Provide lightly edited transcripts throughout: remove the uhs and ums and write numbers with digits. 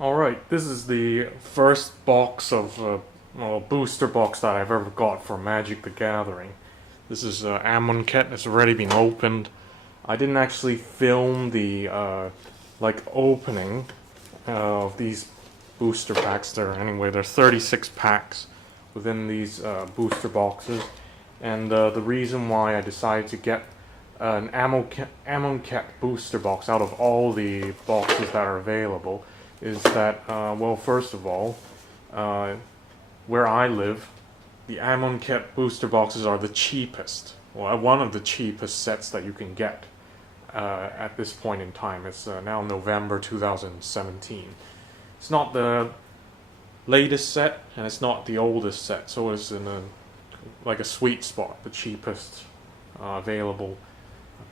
Alright, this is the first box of booster box that I've ever got for Magic the Gathering. This is Amonkhet. It's already been opened. I didn't actually film the opening of these booster packs. There's 36 packs within these booster boxes, and the reason why I decided to get an Amonkhet booster box out of all the boxes that are available is that, well, first of all, where I live, the Amonkhet booster boxes are the cheapest. Well, one of the cheapest sets that you can get at this point in time. It's now November 2017. It's not the latest set, and it's not the oldest set, so it's in a sweet spot, the cheapest available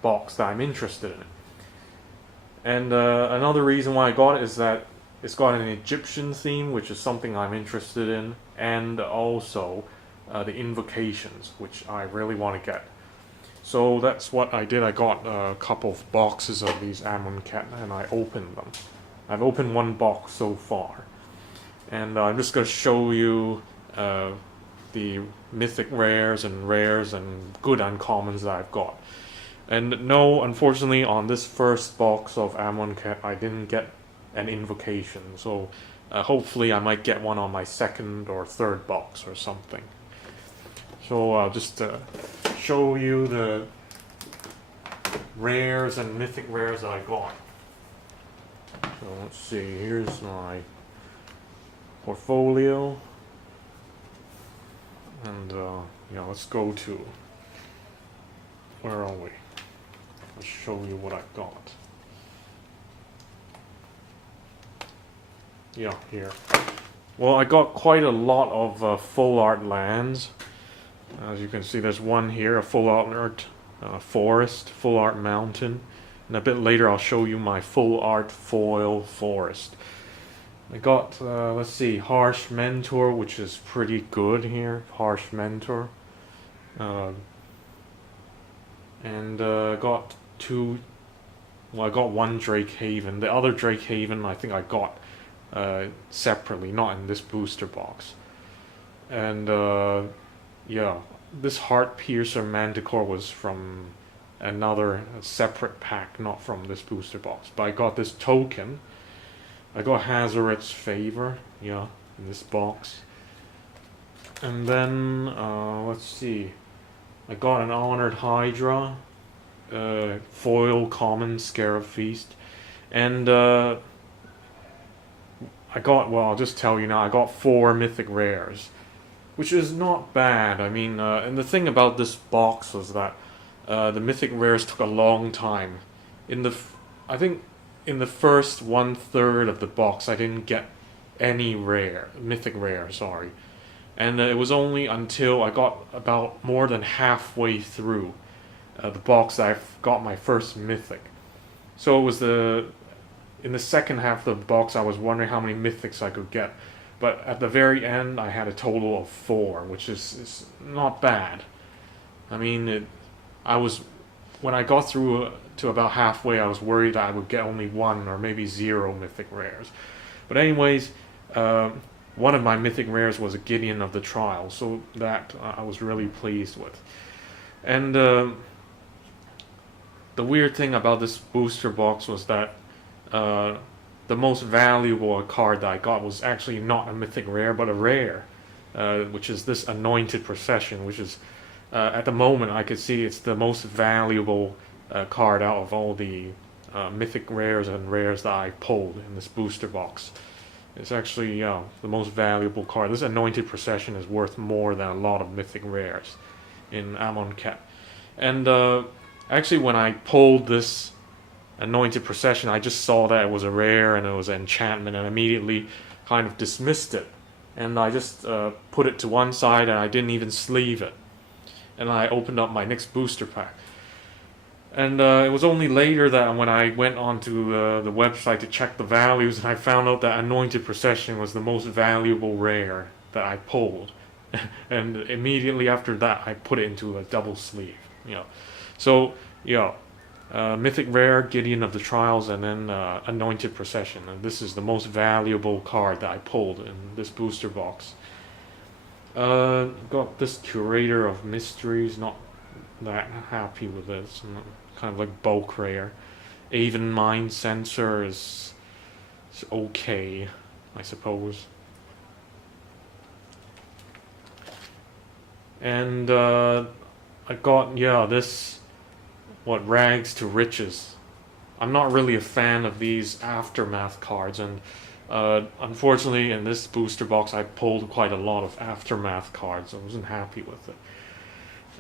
box that I'm interested in. And another reason why I got it is that it's got an Egyptian theme, which is something I'm interested in, and also the invocations, which I really want to get. So that's what I did. I got a couple of boxes of these Amonkhet, and I opened them. I've opened one box so far, and I'm just going to show you the mythic rares and good uncommons that I've got. And no, unfortunately, on this first box of Amonkhet, I didn't get an invocation. So hopefully I might get one on my second or third box or something. So I'll just show you the rares and mythic rares that I got. So let's see, here's my portfolio. And let's go to, where are we? I'll show you what I got. Yeah, here. Well, I got quite a lot of full art lands. As you can see, there's one here, a full art forest, full art mountain. And a bit later I'll show you my full art foil forest. I got, let's see, Harsh Mentor, which is pretty good here. Harsh Mentor. And got I got one Drake Haven. The other Drake Haven I think I got separately, not in this booster box. And this Heart Piercer Manticore was from another separate pack, not from this booster box. But I got this token. I got Hazoret's Favor, in this box. And then, let's see, I got an Honored Hydra, foil common Scarab Feast, and I'll just tell you now, I got 4 mythic rares, which is not bad. I mean, and the thing about this box was that the mythic rares took a long time. I think in the first 1/3 of the box, I didn't get any mythic rare, sorry. And it was only until I got about more than halfway through the box that I got my first mythic. So it was in the second half of the box, I was wondering how many mythics I could get. But at the very end, I had a total of 4, which is not bad. I mean, when I got through to about halfway, I was worried that I would get only 1 or maybe 0 mythic rares. But anyways, one of my mythic rares was a Gideon of the Trial, so that I was really pleased with. And the weird thing about this booster box was that the most valuable card that I got was actually not a mythic rare, but a rare, which is this Anointed Procession, which is, at the moment, I could see it's the most valuable card out of all the mythic rares and rares that I pulled in this booster box. It's actually the most valuable card. This Anointed Procession is worth more than a lot of mythic rares in Amonkhet. And actually, when I pulled this Anointed Procession, I just saw that it was a rare and it was an enchantment, and immediately kind of dismissed it. And I just put it to one side, and I didn't even sleeve it. And I opened up my next booster pack. And it was only later that when I went onto the website to check the values, and I found out that Anointed Procession was the most valuable rare that I pulled. And immediately after that, I put it into a double sleeve. So, Mythic Rare, Gideon of the Trials, and then Anointed Procession. And this is the most valuable card that I pulled in this booster box. Got this Curator of Mysteries, not that happy with this. Kind of like bulk rare. Aven Mind Sensor is okay, I suppose. And I got, this, Rags to Riches. I'm not really a fan of these Aftermath cards, and unfortunately in this booster box I pulled quite a lot of Aftermath cards. I wasn't happy with it.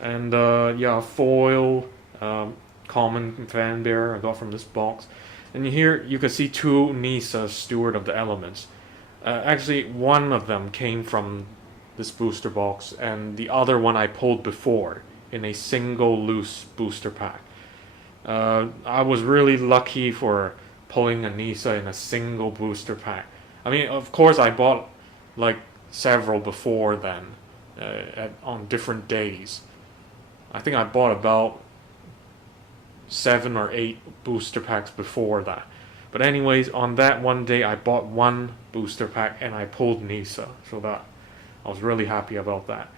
And foil, common Fanbearer I got from this box. And here you can see two Nisa, Steward of the Elements. Actually, one of them came from this booster box, and the other one I pulled before in a single loose booster pack. I was really lucky for pulling a Nisa in a single booster pack. I mean, of course, I bought like several before then, on different days. I think I bought about 7 or 8 booster packs before that. But anyways, on that one day I bought one booster pack and I pulled Nisa, so that I was really happy about that.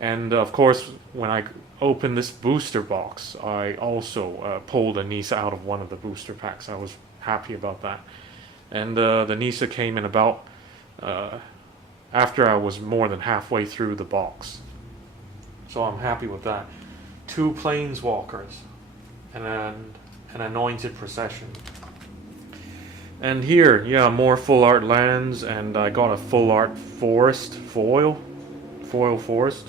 And of course, when I opened this booster box, I also pulled a Nisa out of one of the booster packs. I was happy about that. And the Nisa came in about after I was more than halfway through the box, so I'm happy with that. 2 Planeswalkers and an Anointed Procession. And here, more full art lands, and I got a full art forest foil forest.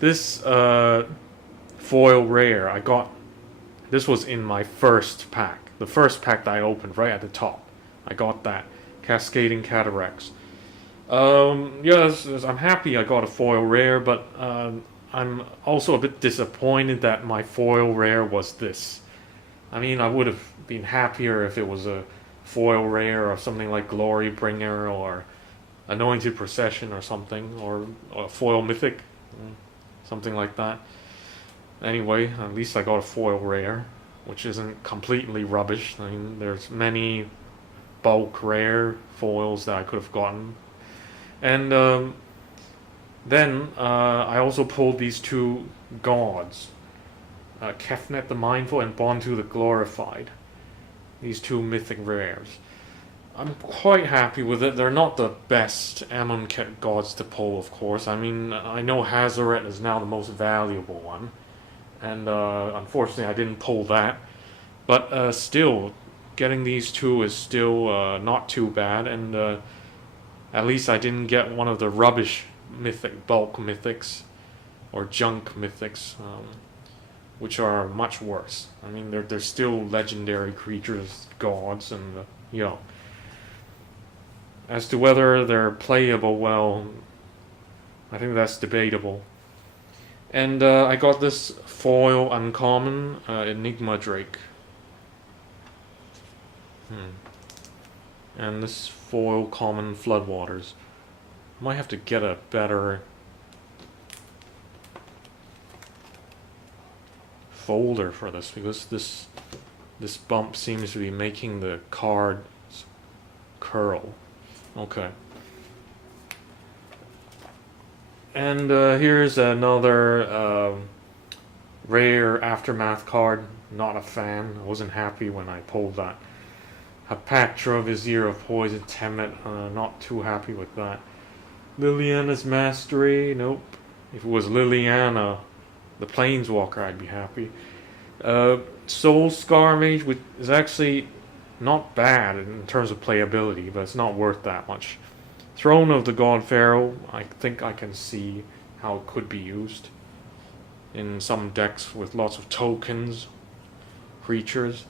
This foil rare I got. This was in my first pack, the first pack that I opened right at the top. I got that Cascading Cataracts. I'm happy I got a foil rare, but I'm also a bit disappointed that my foil rare was this. I mean, I would have been happier if it was a foil rare or something like Glorybringer or Anointed Procession or something, or a foil mythic, something like that. Anyway, at least I got a foil rare, which isn't completely rubbish. I mean, there's many bulk rare foils that I could have gotten. And then I also pulled these 2 gods, Kefnet the Mindful and Bontu the Glorified. These 2 mythic rares. I'm quite happy with it. They're not the best Amonkhet gods to pull, of course. I mean, I know Hazoret is now the most valuable one, and unfortunately I didn't pull that. But still, getting these 2 is still not too bad, and at least I didn't get one of the rubbish mythic bulk mythics or junk mythics, which are much worse. I mean, they're still legendary creatures, gods, and as to whether they're playable, well, I think that's debatable. And I got this foil uncommon Enigma Drake. And this foil common Floodwaters. I might have to get a better folder for this, because this bump seems to be making the cards curl. Okay. And here's another rare Aftermath card. Not a fan. I wasn't happy when I pulled that. Hapatra, Vizier of Poison, Temet. Not too happy with that. Liliana's Mastery. Nope. If it was Liliana, the Planeswalker, I'd be happy. Soul Scar Mage, which is actually not bad in terms of playability, but it's not worth that much. Throne of the God Pharaoh, I think I can see how it could be used in some decks with lots of tokens, creatures.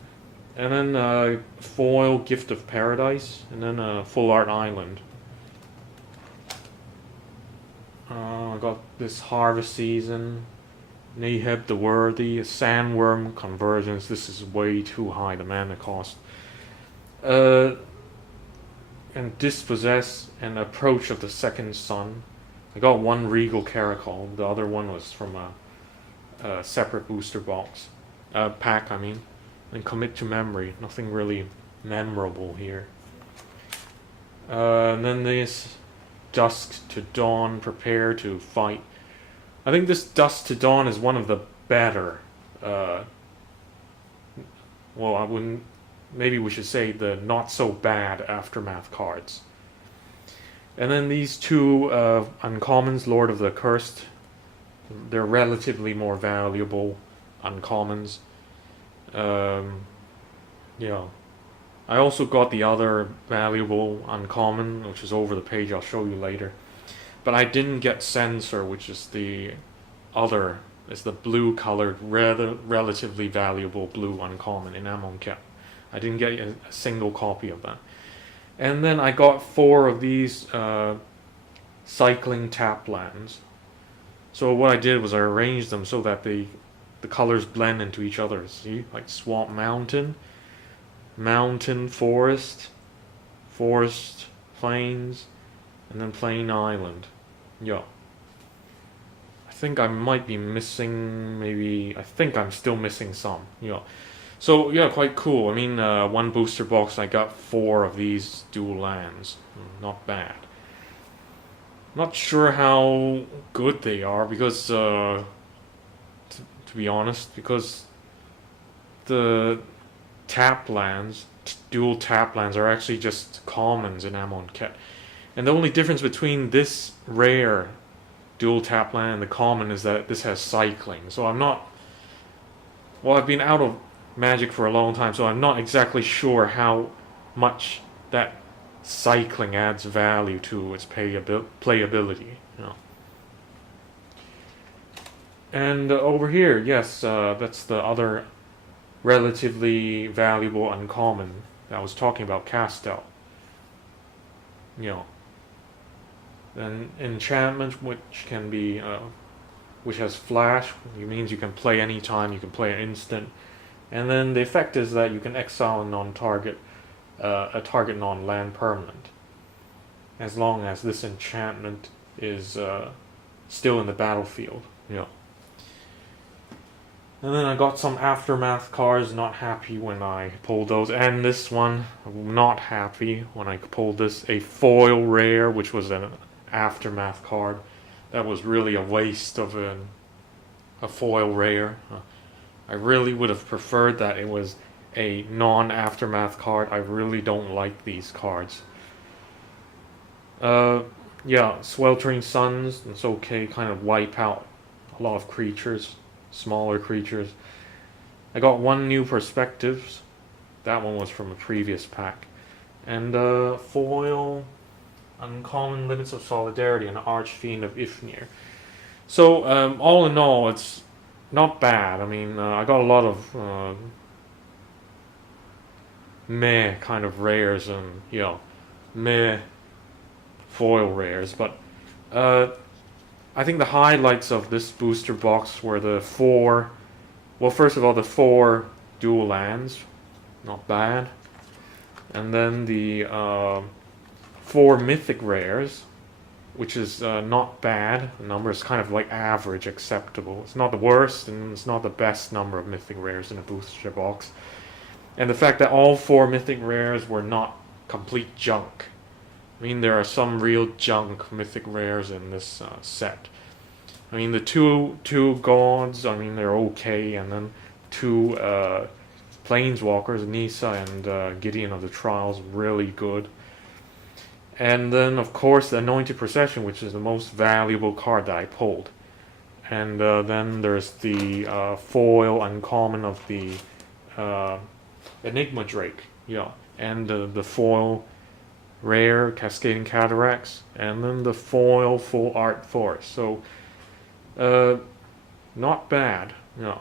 And then foil Gift of Paradise, and then a full art island. I got this Harvest Season, Naheb the Worthy, a Sandworm Convergence. This is way too high, the mana cost. And Dispossess and Approach of the Second Sun. I got one Regal Caracol, the other one was from a separate booster box. pack, I mean. And commit to memory. Nothing really memorable here. And then this Dusk to Dawn, prepare to fight. I think this Dusk to Dawn is one of the better. Well, I wouldn't. Maybe we should say the not so bad Aftermath cards. And then these two uncommons, Lord of the Cursed. They're relatively more valuable uncommons. Yeah. I also got the other valuable uncommon, which is over the page. I'll show you later. But I didn't get Censor, which is the other. It's the blue colored, relatively valuable blue uncommon in Amonkhet. I didn't get a single copy of that. And then I got 4 of these cycling tap lands. So what I did was I arranged them so that the colors blend into each other. See, like Swamp Mountain, Mountain, Forest, Forest, Plains, and then Plain Island. Yeah. I think I might be missing, maybe, I think I'm still missing some. Yeah. So, yeah, quite cool. I mean, one booster box, I got 4 of these dual lands. Not bad. Not sure how good they are because, to be honest, because the tap lands, dual tap lands, are actually just commons in Amonkhet. And the only difference between this rare dual tap land and the common is that this has cycling. So I'm not... Well, I've been out of Magic for a long time, so I'm not exactly sure how much that cycling adds value to its playability, you know. And over here, yes, that's the other relatively valuable uncommon that I was talking about, Castel. You know. Then enchantment, which can be, which has flash, it means you can play anytime, you can play an instant. And then the effect is that you can exile a target non-land permanent, as long as this enchantment is still in the battlefield. Yeah. And then I got some Aftermath cards, not happy when I pulled those. And this one, not happy when I pulled this. A foil rare, which was an Aftermath card. That was really a waste of a foil rare. I really would have preferred that it was a non-Aftermath card. I really don't like these cards. Yeah, Sweltering Suns, it's okay, kind of wipe out a lot of creatures, smaller creatures. I got 1 new Perspectives. That one was from a previous pack. And foil, uncommon Limits of Solidarity, and Archfiend of Ifnir. So, all in all, it's not bad. I mean, I got a lot of meh kind of rares and, you know, meh foil rares. But I think the highlights of this booster box were the 4... Well, first of all, the 4 dual lands. Not bad. And then the 4 mythic rares, which is not bad. The number is kind of like average, acceptable. It's not the worst, and it's not the best number of mythic rares in a booster box. And the fact that all 4 mythic rares were not complete junk. I mean, there are some real junk mythic rares in this set. I mean, the two gods, I mean, they're okay, and then 2 planeswalkers, Nissa and Gideon of the Trials, really good. And then, of course, the Anointed Procession, which is the most valuable card that I pulled. And then there's the foil uncommon of the Enigma Drake, yeah, and the foil rare Cascading Cataracts, and then the foil Full Art Forest. So, not bad, yeah.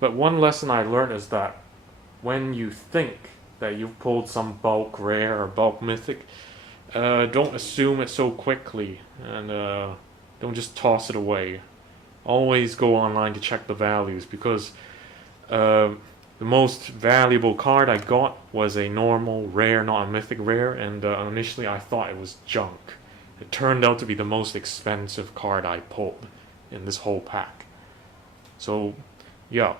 But one lesson I learned is that when you think that you've pulled some bulk rare or bulk mythic, don't assume it so quickly, and don't just toss it away. Always go online to check the values, because the most valuable card I got was a normal rare, not a mythic rare, and initially I thought it was junk. It turned out to be the most expensive card I pulled in this whole pack. So, yeah.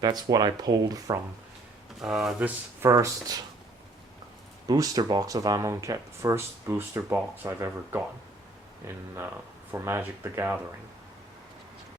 that's what I pulled from this first booster box of Amonkhet, the first booster box I've ever gotten in for Magic the Gathering.